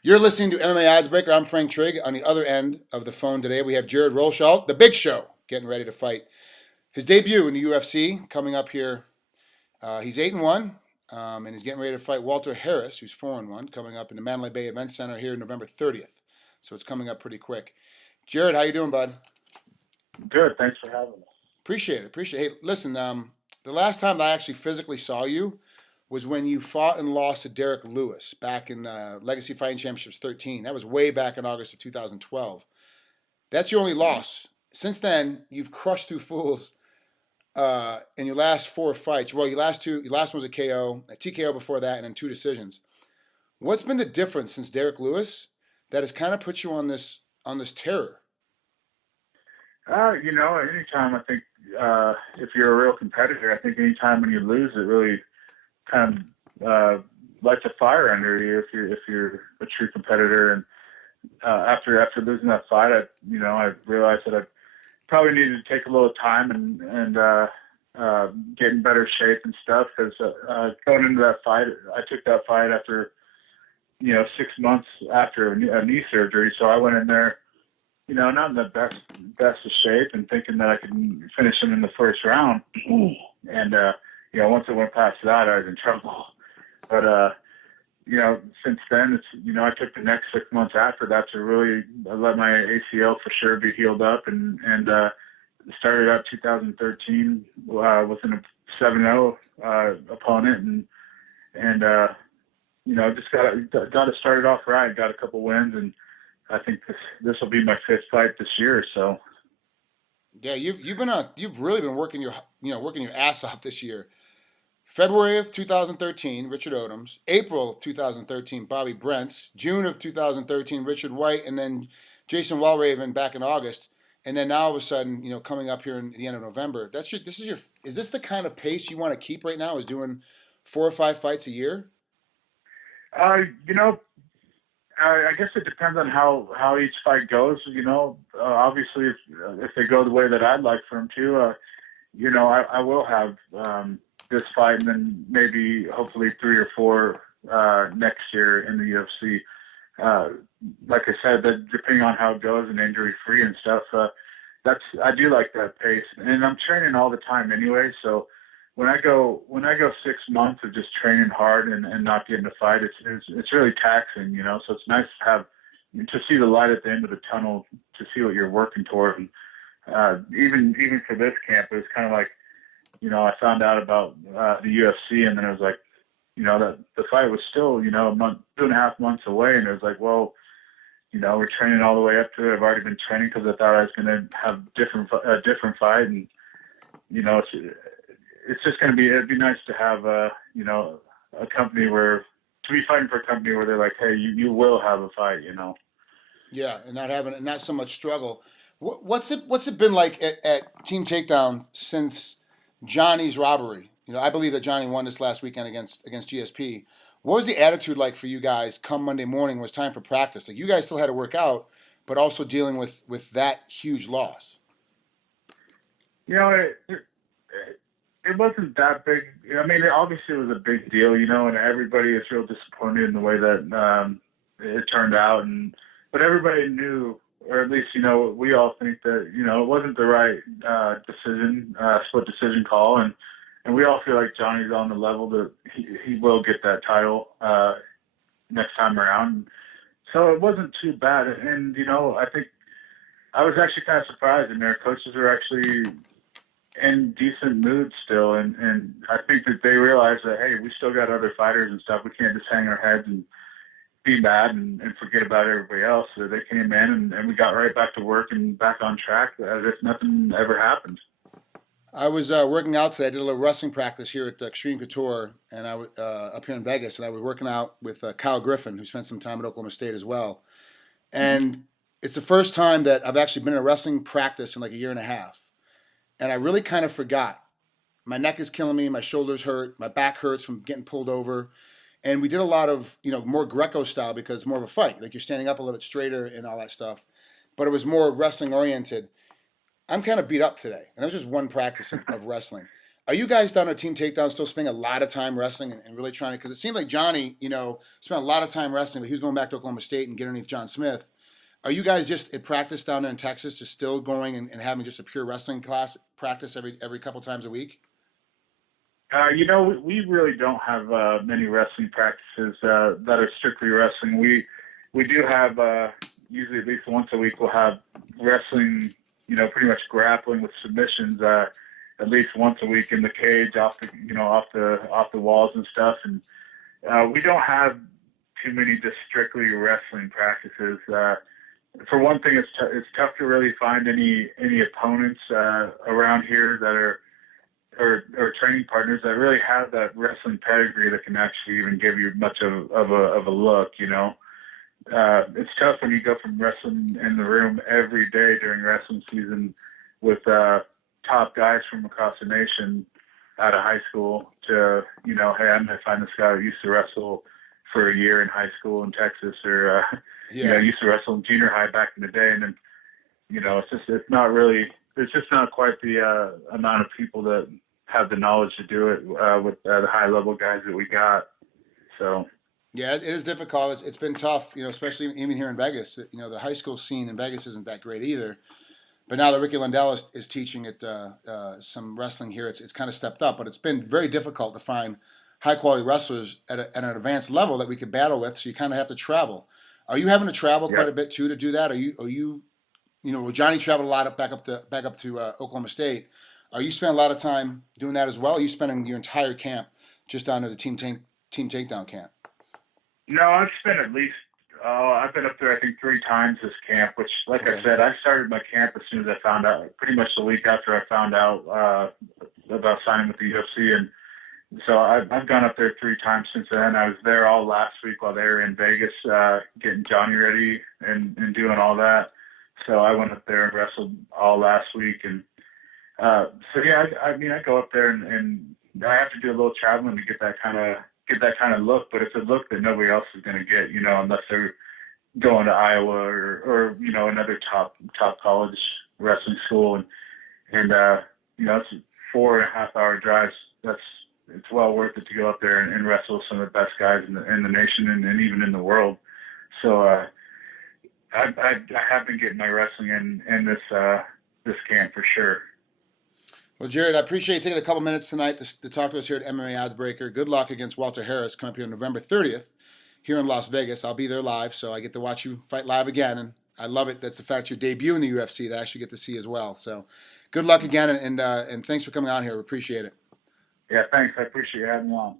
You're listening to MMA Oddsbreaker. I'm Frank Trigg. On the other end of the phone today, we have Jared Rosholt, the Big Show, getting ready to fight his debut in the UFC coming up here. He's 8-1, and he's getting ready to fight Walt Harris, who's 4-1, coming up in the Mandalay Bay Events Center here November 30th. So it's coming up pretty quick. Jared, how you doing, bud? Good. Thanks for having us. Appreciate it. Hey, listen. The last time I actually physically saw you was when you fought and lost to Derrick Lewis back in Legacy Fighting Championships 13. That was way back in August of 2012. That's your only loss. Since then, you've crushed two fools in your last four fights. Well, your last one was a KO, a TKO before that, and then two decisions. What's been the difference since Derrick Lewis that has kind of put you on this terror? Anytime I think if you're a real competitor, I think anytime when you lose, it really kind of lights a fire under you if you're a true competitor. And after losing that fight, I realized that I probably needed to take a little time and get in better shape and stuff. Because going into that fight, I took that fight after 6 months after a knee surgery. So I went in there, not in the best of shape, and thinking that I could finish him in the first round. And once it went past that, I was in trouble. But since then, I took the next 6 months after that to really let my ACL for sure be healed up, and started out 2013 with a 7-0 opponent, and just got it started off right. Got a couple wins, and I think this will be my fifth fight this year. So Yeah, you've really been working your ass off this year. February of 2013, Richard Odoms. April of 2013, Bobby Brents. June of 2013, Richard White, and then Jason Wellraven back in August. And then now all of a sudden, coming up here in the end of November. Is this the kind of pace you want to keep right now? Is doing 4 or 5 fights a year? uh, you know, I guess it depends on how each fight goes. Obviously, if they go the way that I'd like for them to, I will have this fight, and then maybe hopefully 3 or 4 next year in the UFC. Like I said, that depending on how it goes and injury free and stuff, I do like that pace, and I'm training all the time anyway. So when I go 6 months of just training hard and not getting a fight, it's really taxing, So it's nice to see the light at the end of the tunnel, to see what you're working toward. And even for this camp, it was kind of like, I found out about the UFC, and then it was like, that the fight was still, a month, 2.5 months away, and it was like, well, we're training all the way up to it. I've already been training because I thought I was going to have a different fight, and it's just going to be. It'd be nice to have a company to be fighting for a company where they're like, hey, you will have a fight, Yeah, and not so much struggle. What's it been like at Team Takedown since Johnny's robbery? I believe that Johnny won this last weekend against GSP. What was the attitude like for you guys come Monday morning? When it was time for practice. Like, you guys still had to work out, but also dealing with that huge loss. It wasn't that big. I mean, obviously it was a big deal, and everybody is real disappointed in the way that it turned out. But everybody knew, or at least, we all think that, it wasn't the right split decision call. And we all feel like Johnny's on the level that he will get that title next time around. So it wasn't too bad. And, I think I was actually kind of surprised, and their coaches were actually in decent mood still, and I think that they realized that, hey, we still got other fighters and stuff. We can't just hang our heads and be mad and forget about everybody else. So they came in, and we got right back to work and back on track as if nothing ever happened. I was working out today. I did a little wrestling practice here at Extreme Couture, and I was up here in Vegas, and I was working out with Kyle Griffin, who spent some time at Oklahoma State as well. And it's the first time that I've actually been in a wrestling practice in like a year and a half. And I really kind of forgot. My neck is killing me. My shoulders hurt. My back hurts from getting pulled over. And we did a lot of, more Greco style because it's more of a fight. Like, you're standing up a little bit straighter and all that stuff. But it was more wrestling oriented. I'm kind of beat up today. And that was just one practice of wrestling. Are you guys down at Team Takedown still spending a lot of time wrestling and really trying to? Because it seemed like Johnny, spent a lot of time wrestling, but he was going back to Oklahoma State and getting underneath John Smith. Are you guys just at practice down there in Texas, just still going and having just a pure wrestling class practice every couple times a week? We really don't have many wrestling practices that are strictly wrestling. We do have usually at least once a week we'll have wrestling, pretty much grappling with submissions at least once a week in the cage off the walls and stuff. And we don't have too many just strictly wrestling practices. For one thing, it's tough to really find any opponents around here that are or training partners that really have that wrestling pedigree that can actually even give you much of a look. It's tough when you go from wrestling in the room every day during wrestling season with top guys from across the nation out of high school to, hey, I'm going to find this guy who used to wrestle for a year in high school in Texas or, used to wrestle in junior high back in the day. And then, it's just not quite the amount of people that have the knowledge to do it with the high level guys that we got. So. Yeah, it is difficult. It's been tough, especially even here in Vegas. The high school scene in Vegas isn't that great either. But now that Ricky Lundell is teaching at some wrestling here, it's kind of stepped up. But it's been very difficult to find high-quality wrestlers at an advanced level that we could battle with, so you kind of have to travel. Are you having to travel quite a bit, too, to do that? Are you Johnny traveled a lot back up to Oklahoma State. Are you spending a lot of time doing that as well? Or are you spending your entire camp just down at the Team Takedown camp? No, I've spent at least, I've been up there, I think, 3 times this camp, which, like I said, I started my camp as soon as I found out, pretty much the week after I found out about signing with the UFC. And so I've gone up there 3 times since then. I was there all last week while they were in Vegas, getting Johnny ready and doing all that. So I went up there and wrestled all last week. And I go up there and I have to do a little traveling to get that kind of look, but it's a look that nobody else is going to get, unless they're going to Iowa or another top college wrestling school. And it's 4.5 hour drives. It's well worth it to go up there and wrestle some of the best guys in the nation and even in the world. So, I have been getting my wrestling in this camp for sure. Well, Jared, I appreciate you taking a couple minutes tonight to talk to us here at MMA Oddsbreaker. Good luck against Walt Harris coming up here on November 30th here in Las Vegas. I'll be there live, so I get to watch you fight live again, and I love it. That's the fact your debut in the UFC that I actually get to see as well. So good luck again, and thanks for coming on here. We appreciate it. Yeah, thanks. I appreciate you having me on.